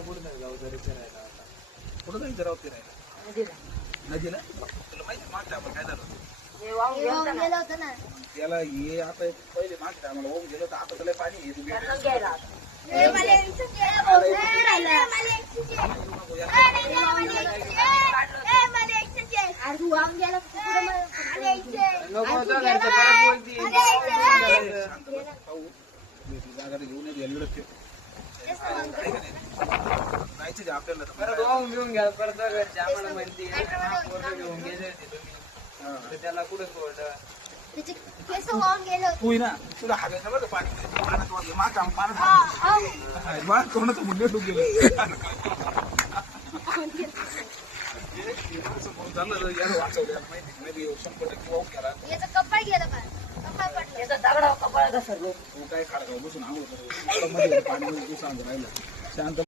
कुठं जाऊ जरी फिरायला आता. कुठं जायचं राव फिरायला? नदीला? तुला माहिती मागच्या आपण काय झालं? गेलं होतं ना. त्याला हे आता पहिले मागच्या आम्हाला होऊन गेलो तर आता त्याला पाणी येत नको तो घरचं परत बोलती. जागा घेऊन जायचं आपल्याला परत वाहून घेऊन घ्या परत घरचे आम्हाला म्हणते पोरं घेऊन गेले होते तुम्ही तर त्याला कुठं सोडलं. त्याचे केस वाहून गेले होते. तू ना तुला हवेचं बरं पाणी पाण्यात माझ्या पाण्यात मला कोणाचं मुंडे डूब गेलं वाचवलं माहिती 100% वाहून गेला. याचं कपाळ गेलं पण कपाळ पडलं. याचा दगडा कपाळ घसरलो. तू काय खाडगाव बसून आंघोळ करतो पाणी सांगू राहिलं शांत